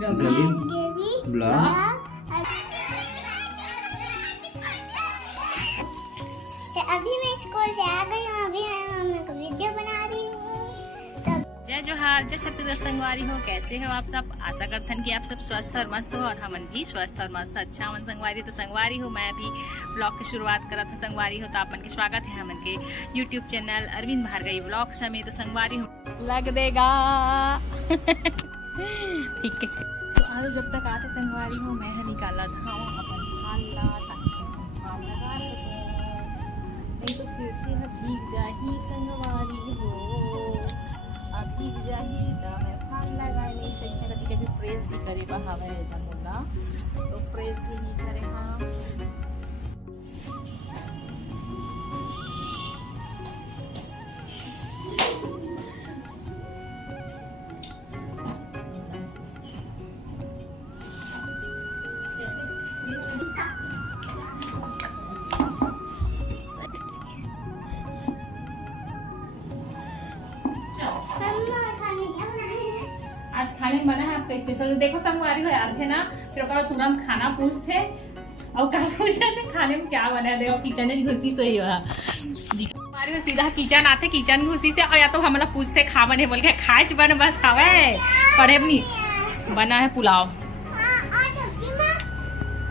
Ravi blog. अभी मैं school से आ गई हूँ, अभी मैं मम्मी को वीडियो बना रही हूँ। जय जोहार, जय छत्तीसगढ़ संगवारी हो। कैसे हो आप सब? आशा करथन कि आप सब स्वस्थ और मस्त हो और हमन भी स्वस्थ और मस्त अच्छा हमन संगवारी तो संगवारी हो। मैं अभी ब्लॉग की शुरुआत करा था संगवारी हो, तो आपन के स्वागत है हमन के YouTube channel Arvind Bhargavi blogs में। तो संगवारी हो लग देगा ठीक है। तो आरो जब तक आते संगवारी हो मैं निकाला था अपन भाला ताकि लगा सके, नहीं तो फिर से भीग जाही संगवारी हो। भीग जाही तो मैं फाल लगाए नहीं सही है, कभी प्रेस भी करे बहावे बोला तो प्रेस भी नहीं करे। हाँ आज खाने में बना है आपका स्पेशल। देखो संगवारी हो यार थे ना, फिर तुरंत खाना पूछते और क्या पूछे थे खाने में क्या बना है। देखो किचन में घुसी सो ही हमारे में सीधा किचन आते, किचन घुसी से और या तो हमारा पूछते खा बने बोल के खाए बन बस खावे पढ़े नहीं। बना है पुलाव,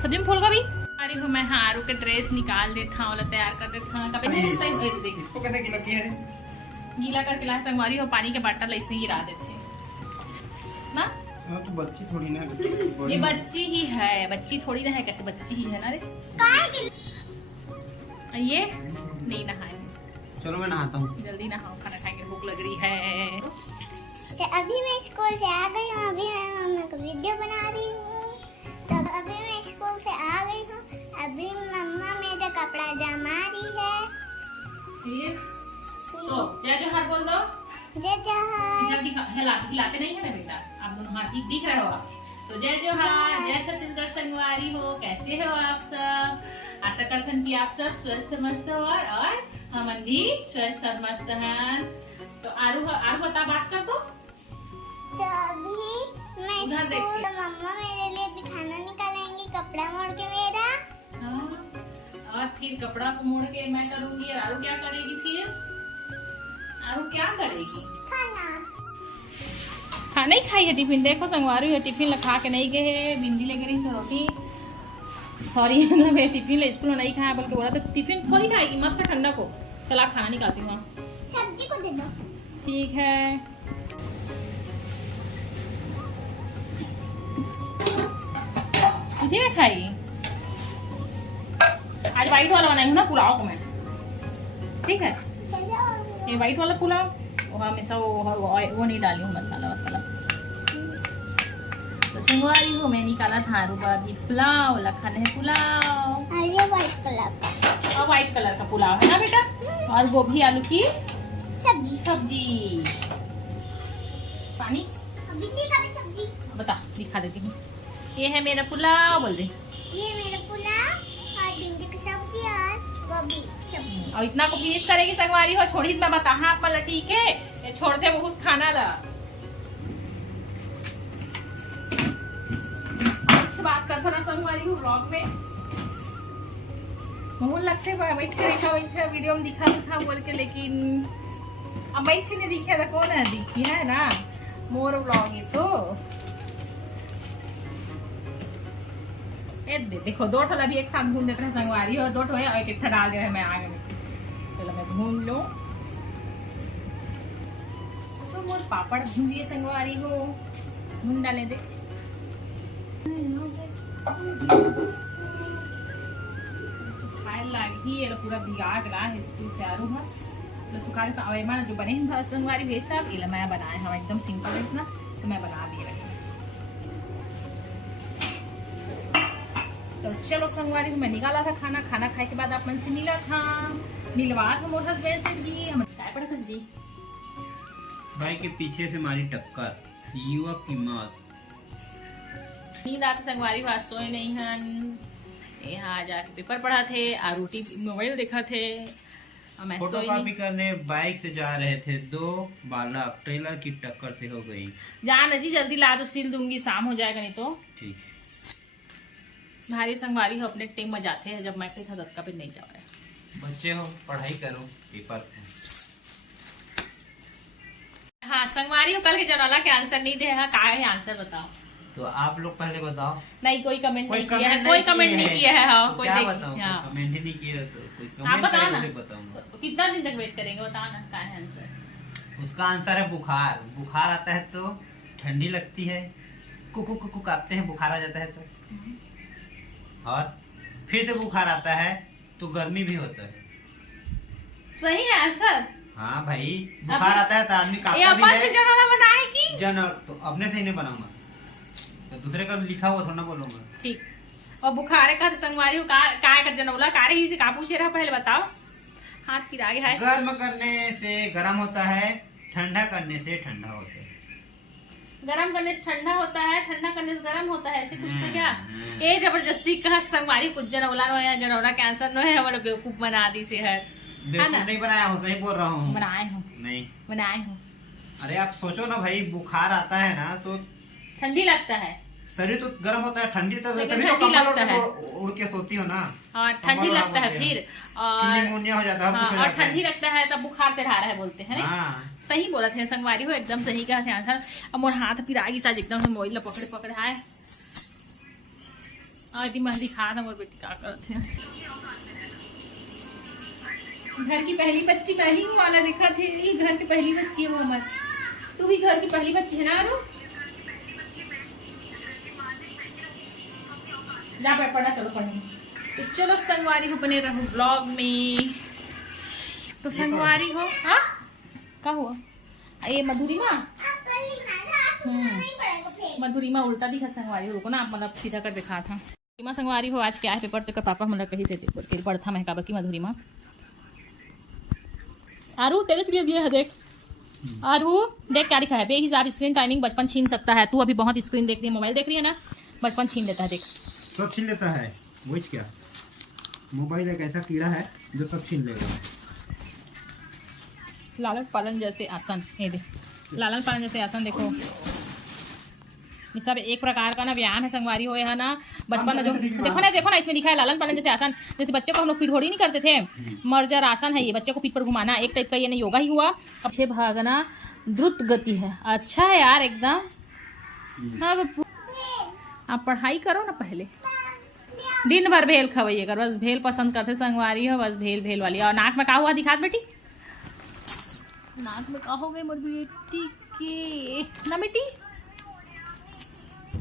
सब्जी में फूल गोभी। अरे हो मैं हारू के ड्रेस निकाल देता हूँ, तैयार कर देता हूँ। इसको कैसे गीला किया है? गीला करके ला संगवारी हो, पानी के बाटल ऐसे ही गिरा देते ना। तो बच्ची थोड़ी ना, ये बच्ची ही है, बच्ची थोड़ी ना है। कैसे बच्ची ही है ना रे। ये नहीं नहाए, चलो मैं नहाता हूँ। जल्दी नहाओ, खाना खाएंगे, भूख लग रही है। तो अभी मैं स्कूल से आ गई हूँ, अभी मैं मम्मी को वीडियो बना रही हूँ। तो अभी मैं स्कूल से आ गई हूँ, अभी मम्मा मेरा कपड़ा जमा रही है। फिर तो जय जोहार बोल दो। जय जोहार। हिलाते नहीं है ना बेटा, आप दोनों हाथ दिख रहे हो आप। तो जय जोहार, जय छत्तीसगढ़ संगवारी हो। कैसे हो आप सब? आशा करथन कि आप सब स्वस्थ मस्त हो और हमन भी स्वस्थ और मस्त हैं। तो आरू बता बात कर दो। तो अभी मैं स्कूल, मम्मा मेरे लिए भी खाना निकालेंगी, कपड़ा मोड़ के मेरा। हाँ, और फिर कपड़ा को मोड़ के मैं करूंगी। और आरू क्या करेगी फिर? आरू क्या करेगी? खाना ही खाई है टिफिन। देखो संगवारी है टिफिन खा के नहीं गए है, भिंडी ले गई से रोटी। सॉरी मैं टिफिन ले स्कूल में नहीं खाया, बल्कि बोला तो टिफिन थोड़ी खाएगी, मत का ठंडा को। चला खाना निकालती हूँ, सब्जी को दे दो। ठीक है। इसी में खाएगी। आज व्हाइट वाला बनाई हूँ ना पुलाव को मैं, ठीक है। ये व्हाइट वाला पुलाव वो हमेशा वो नहीं डाली हूँ मसाला वसाला। तो संगवारी हो मैं निकाला था आरू का भी पुलाव, लखन है पुलाव। ये व्हाइट कलर का, और व्हाइट कलर का पुलाव है ना बेटा। और गोभी आलू की सब्जी। पानी अभी सब्जी बता, दिखा देती हूँ। ये है मेरा पुलाव, बोल दे। ये मेरा पुलाव और भिंडी की सब्जी और गोभी सब्जी। और इतना को प्लीज करेगी संगवारी हो, छोड़ी मैं बता आप वाला, ठीक है। ये छोड़ते बहुत खाना ला। कुछ बात करता ना संगवारी हो ब्लॉग में बहुत लगते हैं वीडियो में दिखा बोल के, लेकिन अब मैं ने दिखा था कौन है, दिखी है ना मोर ब्लॉग है। तो देखो दो ठला भी एक साथ घूम देते हैं संगवारी हो, दो ठो एक इकट्ठा डाल दे रहे हैं। मैं आगे में चलो मैं घूम लो। तो मोर पापड़ भूंजिए संगवारी हो, घूम डाले दे। सुखाए लागी ये पूरा भिगा गला है स्कूल से आरू है तो सुखाए तो अवे मां जो बने हैं संगवारी वे सब इला मैं बनाए हम एकदम सिंपल है ना, तो मैं बना दिए रखी। तो चलो संगवारी मैं निकाला था खाना, खाना खाए के बाद आप मन से मिला था, मिलवा था मोर हस्बैंड से भी। हम काय पड़ा था जी भाई के पीछे से मारी टक्कर, युवा की मौत। नींद आते संगवारी बात सोए नहीं हन, यहाँ जाके पेपर पढ़ा थे और रोटी मोबाइल देखा थे। और मैं फोटो सोई कॉपी नहीं। करने बाइक से जा रहे थे, 2 बालक ट्रेलर की टक्कर से हो गई। जान जी जल्दी ला, तो सिल दूंगी, शाम हो जाएगा नहीं तो। ठीक। भारी संगवारी हो, अपने टीम में जाते हैं, जब मैं कहीं था तब कभी नहीं जा रहा है। बच्चे हो, पढ़ाई करो, पेपर है। हाँ संगवारी हो, कल के जनौला के आंसर नहीं दे है, का है आंसर बताओ। तो आप लोग पहले बताओ। नहीं कोई कमेंट कोई नहीं किया है, कमेंट कोई नहीं कमेंट किए नहीं हैं। किया है। हाँ तो कोई क्या देख, बताऊं? हाँ। कोई कमेंट ही नहीं किया तो कोई आप कमेंट बताओ करेगा ना, तो बताऊंगा। कितना दिन तक वेट करेंगे, बताओ ना क्या है आंसर। उसका आंसर है बुखार। बुखार आता है तो ठंडी लगती है, कुकु कुकु कांपते हैं, बुखार आ जाता है तो। और फिर से बुखार आता है तो गर्मी भी होता है। सही है आंसर। हाँ भाई, बुखार आता है तो आदमी ये कांपता भी अपन से है। जनौला बनाए की तो अपने से ही नहीं बनाऊंगा, तो दूसरे का लिखा हुआ थोड़ा ना बोलूंगा। ठीक। और बुखार का संगवारी हो, काय का जनौला कारे ही से का पूछे रहा, पहले बताओ। हाथ फिर आगे है। गर्म करने से गर्म होता है, ठंडा करने से ठंडा होता है। गरम करने से ठंडा होता है, ठंडा करने से गरम होता है, ऐसे कुछ था क्या? ये जबरदस्ती का संगवारी कुछ जनौला नो है, जनौला के आंसर नो है, हमारा बेवकूफ बना दी से है बेवकूफ ना? नहीं बनाया हूँ, सही बोल रहा हूँ। बनाए हूँ, नहीं, बनाए हूँ। अरे आप सोचो ना भाई, बुखार आता है ना तो ठंडी लगता है शरीर तो गर्म होता है, ठंडी तो लेकिन तभी तो ठंडी कम्बल लगता है। उड़ के सोती हो ना। और कम्बल ठंडी ओढ़ा लगता है बोलते हैं। फिर, और निमोनिया हो जाता है, हर कुछ हो और जाता है। ठंडी लगता है तब बुखार चढ़ा रहा है बोलते हैं ना? हाँ। सही बोला थे संगवारी हो, एकदम सही कहा थे आंसर। अब मोर हाथ फिर आगे साज एकदम से मोबाइल पकड़े पकड़े आए। आदि महदी खा था मोर बेटी का करते हैं। घर की पहली बच्ची पहली वाला दिखा थे, ये घर की पहली बच्ची है वो हमारी। तू भी घर की पहली बच्ची है ना आरू? जा बैठ पढ़ा, चलो पढ़ेंगे। तो चलो संगवारी हो, बने रहो ब्लॉग में। तो संगवारी हो, हाँ क्या हुआ? ये मधुरिमा, मधुरिमा उल्टा दिखा संगवारी हो को ना, आप मतलब सीधा कर दिखा था। मधुरिमा संगवारी हो, आज क्या है पेपर चक्कर पापा मतलब कहीं से पढ़ता महका बकी मधुरिमा। आरू तेरे लिए दिए है, देख आरू देख क्या लिखा है, बेहिसाब स्क्रीन टाइमिंग बचपन छीन सकता है। तू अभी बहुत स्क्रीन देख रही है, मोबाइल देख रही है ना, बचपन छीन लेता है। देख सब छीन लेता है, वो क्या? मोबाइल एक ऐसा कीड़ा है जो सब छीन लेगा। लालन पालन जैसे आसन, ये देख लालन पालन जैसे आसन देखो, ये सब एक प्रकार का ना व्यायाम है संगवारी हो, है ना? बचपन में जो देखो ना इसमें लिखा है लालन पालन जैसे आसन। जैसे बच्चे को हम लोग पिठोड़ी नहीं करते थे, मर्जर आसन है ये, बच्चे को पीठ पर घुमाना, एक टाइप का ये नहीं योगा ही हुआ। अच्छे भागना, द्रुत गति है। अच्छा है यार एकदम। हाँ आप पढ़ाई करो ना पहले, दिन भर भेल खवाइए कर, बस भेल पसंद करते संगवारी हो, बस भेल भेल वाली। और नाक में का हुआ दिखा बेटी, नाक में का हो गए मोर बेटी के ना बेटी।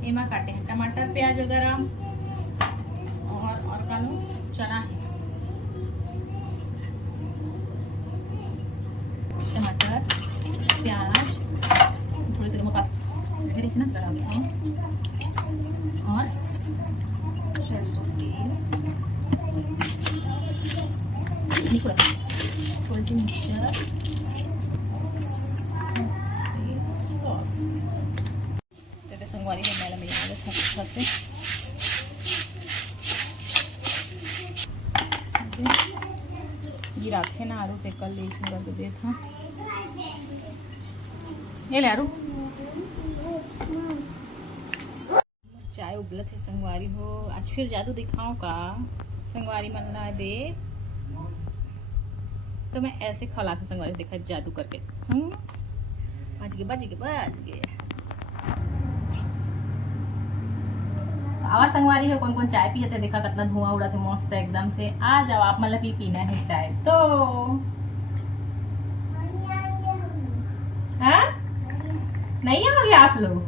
एमा काटे हैं टमाटर प्याज वगैरह, और कानू चना है, टमाटर प्याज थोड़ी देर में पास फिर इसे ना करा दिया, और सरसों तेल, थोड़ी सी मिक्सचर, सॉस। तेरे संगवारी में मैंने मिला है अच्छा से। ये रखे ना आरू ते कल ले इसमें करके दे था, ये ले आरू। चाय उबलत है संगवारी हो, आज फिर जादू दिखाऊं का संगवारी मन ला दे, तो मैं ऐसे खिलाती संगवारी, देखा जादू करके। बज गए। आवाज संगवारी है, कौन कौन चाय पिए थे, देखा कितना धुआं उड़ा थे मस्त एकदम से। आ जाओ आप, मतलब ही पीना है चाय तो। हाँ नहीं आओगे आप लोग?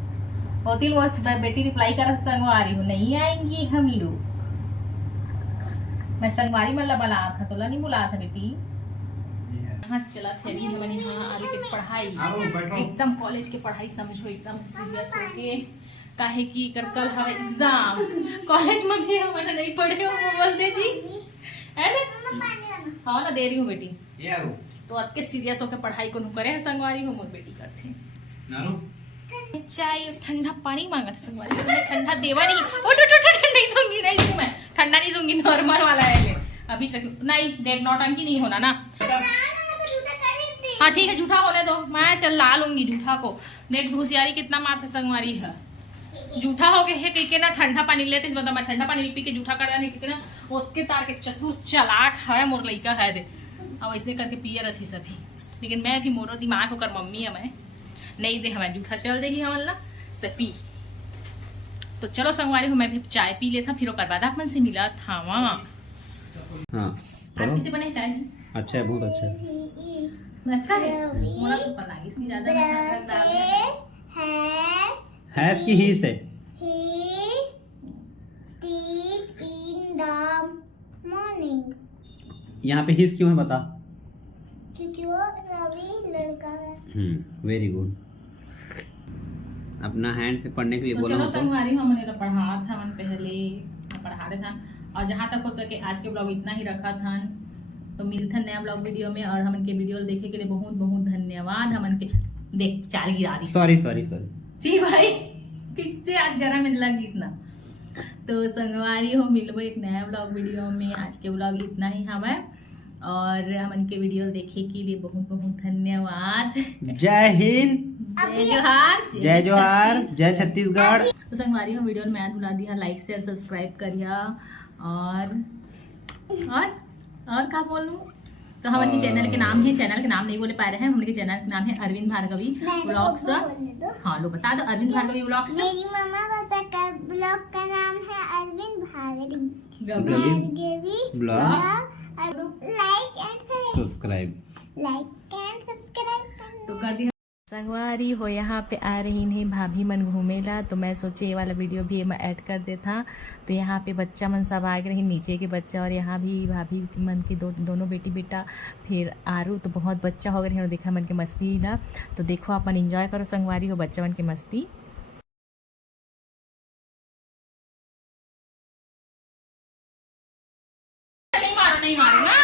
होती वो बेटी रिप्लाई कर संगवारी हो, नहीं आएंगी हम लोग। मैं संगवारी मतलब बुला था, तो नहीं बुला था बेटी। हाँ चला थे अभी हमने, हाँ आगे की पढ़ाई एकदम कॉलेज के पढ़ाई समझो, एकदम सीरियस होके, काहे की कर कल हवे एग्जाम। कॉलेज में भी हमने नहीं पढ़े हो, वो बोलते जी है ना? हाँ ना दे रही हूँ बेटी, तो अब के सीरियस होके पढ़ाई को करे है संगवारी हो, मोर बेटी करते चाय और ठंडा पानी मांगा था संगवारी, ठंडा देवा नहीं। नहीं दूंगी, नहीं दूंगी मैं ठंडा, नहीं दूंगी, नॉर्मल वाला है ले। अभी से नहीं देख, नौटंकी नहीं होना ना। हाँ ठीक है, जूठा होने दो, मैं चल ला लूंगी जूठा को। देख होशियारी कितना मारते संगवारी है, जूठा हो गए है कि ना ठंडा पानी लेते, मतलब मैं ठंडा पानी पी के जूठा कर रहा नहीं ना, ओतके तार के चतुर चालाक है मोर लड़का है दे। अब ऐसे करके पिए रही सभी, लेकिन मैं भी मोरो दिमाग होकर मम्मी है, मैं नहीं दे हमारे जूठा चल देगी हमन ला तो पी। तो चलो संगवारी हो, मैं भी चाय पी लेता, फिर ओकर बाद अपन से मिला था वहाँ। हाँ आज किसे बने चाय जी? अच्छा है, बहुत अच्छा है। अच्छा है, मोरा तो पर लागी इसकी ज्यादा हैज की ही से in the morning, यहाँ पे हिस क्यों है बता? क्योंकि वो रवि लड़का है। Very good. अपना हैंड से पढ़ने के लिए तो बोला चलो तो संगवारी हमने तो पढ़ा था, मन पहले पढ़ा रहे था, और जहाँ तक हो सके आज के ब्लॉग इतना ही रखा था। तो मिलते नया ब्लॉग वीडियो में, और हमन के वीडियो देखे के लिए बहुत बहुत धन्यवाद। हमन के देख चार गिरा दी, सॉरी जी भाई, किससे आज गरम में लगी ना। तो संगवारी हो, मिलबो एक नया ब्लॉग वीडियो में। आज के ब्लॉग इतना ही हमें, और हमन के वीडियो देखे के लिए बहुत बहुत धन्यवाद। जय हिंद, जय जोहार, जय जोहार, जय छत्तीसगढ़। तो संगवारी हो, वीडियो में भुला दिया लाइक शेयर सब्सक्राइब करिया, और क्या बोलूं, तो हमारे चैनल के नाम है, चैनल के नाम नहीं बोले पा रहे हैं, हमारे चैनल का नाम है अरविंद भार्गवी व्लॉग्स। हाँ लो बता दो, अरविंद भार्गवी व्लॉग्स। मेरी मम्मा पापा का ब्लॉग का नाम है Arvind Bhargavi blog. Like and subscribe तो कर दिया। संगवारी हो, यहाँ पे आ रही हैं भाभी मन घूमेला, तो मैं सोचे ये वाला वीडियो भी मैं ऐड कर देता। तो यहाँ पे बच्चा मन सब आ रही, नीचे के बच्चा, और यहाँ भी भाभी मन के दोनों बेटी बेटा, फिर आरू, तो बहुत बच्चा हो गए, देखा मन के मस्ती ना। तो देखो अपन एंजॉय करो संगवारी हो बच्चा मन के मस्ती। नहीं मारो ना,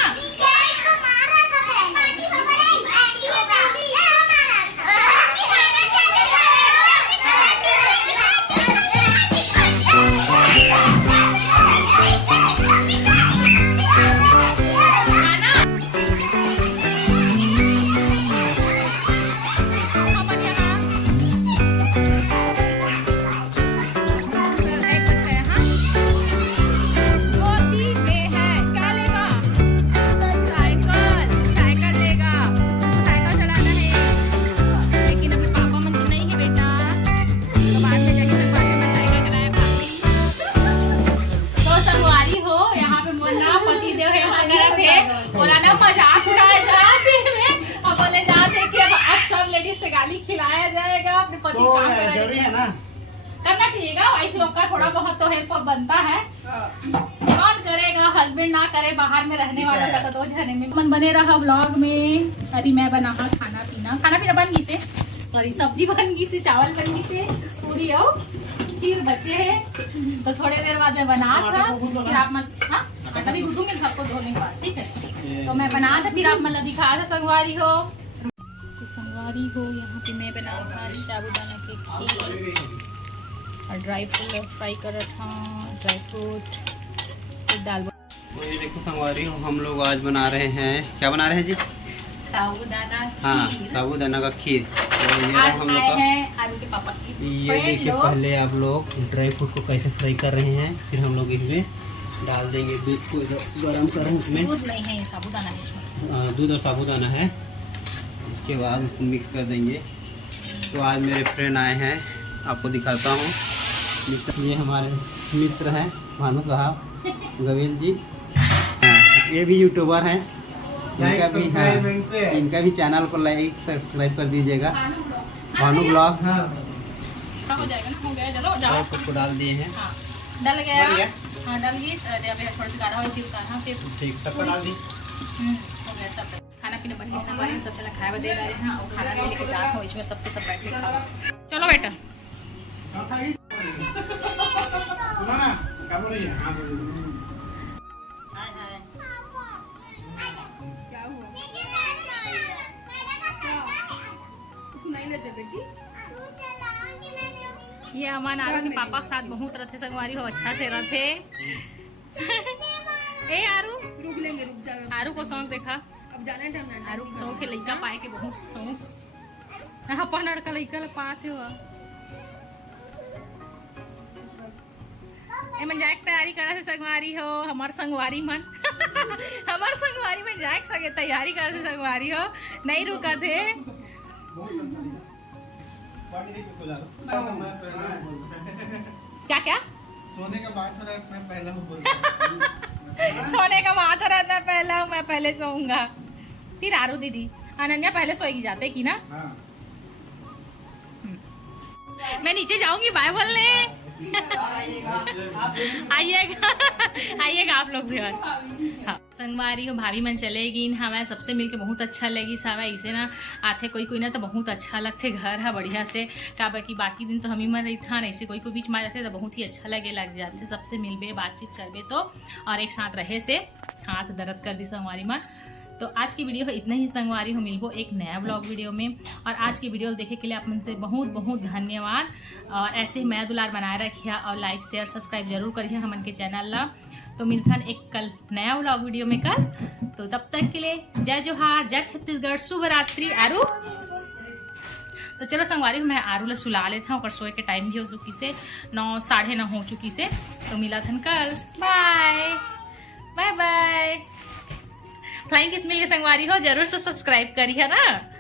खिलाया जाएगा अपने पति तो जरूरी है ना, करना चाहिएगा, वाइफ लोग का थोड़ा बहुत तो हेल्प बनता है। कौन करेगा, हस्बैंड ना करे, बाहर में रहने वाला का तो दो जने में मन बने रहा व्लॉग में। अभी मैं बना खाना पीना बन गई से, और सब्जी बन गई से, चावल बन गई से, पूरी और खीर बचे है। तो थोड़ी देर बाद मैं बना था, फिर आप मन तभी गूंदूंगी सबको धोने के बाद, ठीक है। तो मैं बना था, फिर आप मतलब दिखा था संगवारी हो। संगवारी हो, यहाँ पे मैं बना था साबूदाना की खीर, और ड्राई फ्रूट फ्राई कर रहा था, ड्राई फ्रूट दाल। ये देखो संगवारी हो, हम लोग आज बना रहे हैं, क्या बना रहे हैं जी? साबूदाना खीर। हाँ, साबूदाना का खीर। तो ये आज हम लोग आए का, हैं आलू के पापा की। ये देखिए पहले आप लोग ड्राई फ्रूट को कैसे फ्राई कर रहे हैं, फिर हम लोग इसमें डाल देंगे दूध को गर्म कर, उसमें दूध नहीं है, साबूदाना है इसमें, दूध और साबूदाना है। इसके बाद उसको मिक्स कर देंगे। तो आज मेरे फ्रेंड आए हैं, आपको दिखाता हूँ। ये हमारे मित्र हैं भानु साहब गवेल जी, हाँ, ये भी यूट्यूबर हैं, इनका भी, हाँ, इनका भी चैनल को लाइक सब्सक्राइब कर दीजिएगा, भानु ब्लॉग। हाँ, हो जाएगा ना, हो गया, चलो जाओ। सबको डाल दिए हैं, हाँ, डल गया, हाँ डल गई, थोड़ा सा गाढ़ा हो उतारना, फिर ठीक सब डाल दी। हो गया सब। खाना पीना बन गई, संगवारी सबसे खाए दे रहे हैं, और खाना भी लेके जाते हो, इसमें सबके सब बैठ के खाओ। चलो बेटा, ये अमन आलू के पापा के साथ बहुत रहते संगवारी हो, अच्छा से रहते। ए आरू रुक लेंगे, रुक जाओ। आरू को सॉन्ग देखा, अब जाने टाइम ना आरू सॉन्ग के लइका पाए के बहुत सॉन्ग अपन लड़का लइका ला पाते हुआ ए मन जाए के तैयारी करे से संगवारी हो हमार संगवारी मन हमार संगवारी में जाए के सके तैयारी करे से संगवारी हो नहीं रुका थे क्या क्या सोने का बात हो रहा है, मैं पहला हूँ बोल सोने का बात हो रहा था पहला मैं पहले सोऊंगा फिर आरू दीदी अनन्या पहले सोएगी जाते की ना मैं नीचे जाऊंगी बाय बोलने आइएगा आइएगा आप लोग भी और हाँ संगवारी हो भाभी मन चलेगी हमें सबसे मिलके बहुत अच्छा लगी सावा इसे ना आते कोई कोई ना तो बहुत अच्छा लगते घर है बढ़िया से का बाकी दिन तो हम ही मन रही था ऐसे कोई बीच में आ जाते तो बहुत ही अच्छा लगे लग जाते सबसे मिलबे बातचीत करबे तो और एक साथ रहे से हाथ दर्द कर दी संगवारी में। तो आज की वीडियो इतना ही संगवारी हो मिलबो एक नया ब्लॉग वीडियो में और आज की वीडियो देखे के लिए आप मुझसे बहुत बहुत धन्यवाद और ऐसे ही मैं दुलार बनाए रखिए और लाइक शेयर सब्सक्राइब जरूर करिए हमन के चैनल ला। तो मिलथन एक कल नया ब्लॉग वीडियो में कल, तो तब तक के लिए जय जोहार जय छत्तीसगढ़ शुभ रात्रि आरू। तो चलो संगवारी मैं आरू ला सुला लेता हूँ और सोए के टाइम भी हो चुकी से 9 साढ़े 9 हो चुकी से। तो मिला थन कल, bye bye bye. Flying kiss मिल के संगवारी हो जरूर से सब्सक्राइब करिए ना।